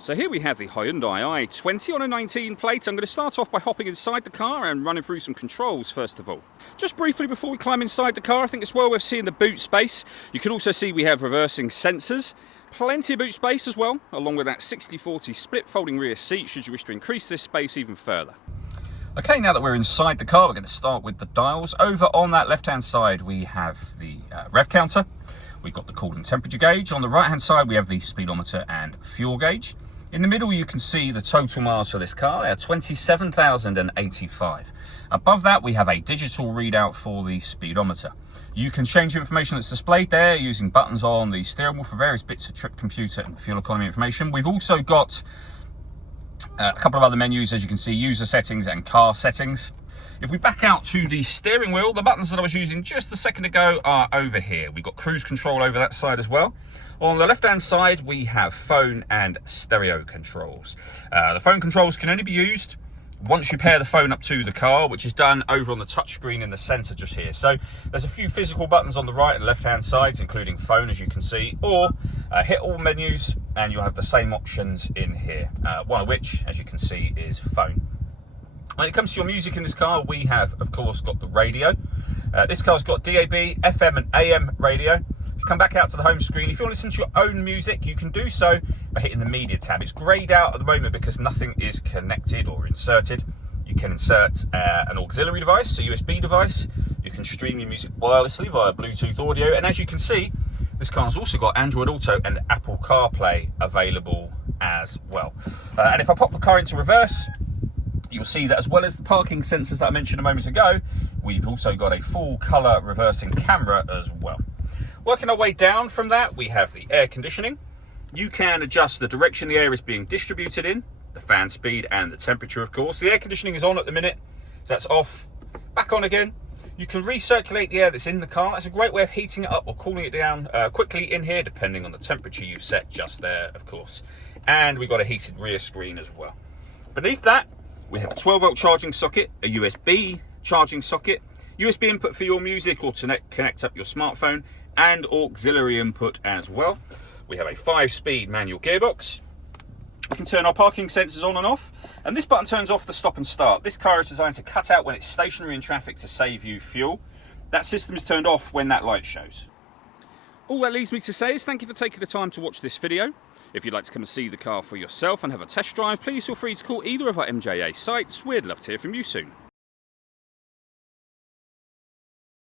So here we have the Hyundai i20 on a 19 plate. I'm going to start off by hopping inside the car and running through some controls first of all. Just briefly before we climb inside the car, I think it's well worth seeing the boot space. You can also see we have reversing sensors. Plenty of boot space as well, along with that 60/40 split folding rear seat should you wish to increase this space even further. Okay, now that we're inside the car, we're going to start with the dials. Over on that left-hand side, we have the rev counter. We've got the coolant temperature gauge. On the right-hand side, we have the speedometer and fuel gauge. In the middle, you can see the total miles for this car. They are 27,085. Above that, we have a digital readout for the speedometer. You can change the information that's displayed there using buttons on the steering wheel for various bits of trip computer and fuel economy information. We've also got a couple of other menus, as you can see, user settings and car settings. If we back out to the steering wheel, the buttons that I was using just a second ago are over here. We've got cruise control over that side as well. On the left-hand side, we have phone and stereo controls. The phone controls can only be used once you pair the phone up to the car, which is done over on the touchscreen in the center just here. So there's a few physical buttons on the right and left-hand sides, including phone, as you can see, or hit all menus and you'll have the same options in here, one of which, as you can see, is phone. When it comes to your music in this car, we have, of course, got the radio. This car's got DAB, FM and AM radio. If you come back out to the home screen, if you want to listen to your own music, you can do so by hitting the media tab. It's greyed out at the moment because nothing is connected or inserted. You can insert an auxiliary device, a USB device. You can stream your music wirelessly via Bluetooth audio. And as you can see, this car's also got Android Auto and Apple Carplay available as well. And if I pop the car into reverse, you'll see that as well as the parking sensors that I mentioned a moment ago, we've also got a full colour reversing camera as well. Working our way down from that, we have the air conditioning. You can adjust the direction the air is being distributed in, the fan speed and the temperature, of course. The air conditioning is on at the minute, so that's off, back on again. You can recirculate the air that's in the car. That's a great way of heating it up or cooling it down quickly in here, depending on the temperature you've set just there, of course. And we've got a heated rear screen as well. Beneath that, we have a 12-volt charging socket, a USB charging socket, USB input for your music or to connect up your smartphone, and auxiliary input as well. We have a 5-speed manual gearbox. We can turn our parking sensors on and off, and this button turns off the stop and start. This car is designed to cut out when it's stationary in traffic to save you fuel. That system is turned off when that light shows. All that leaves me to say is thank you for taking the time to watch this video. If you'd like to come and see the car for yourself and have a test drive, please feel free to call either of our MJA sites. We'd love to hear from you soon.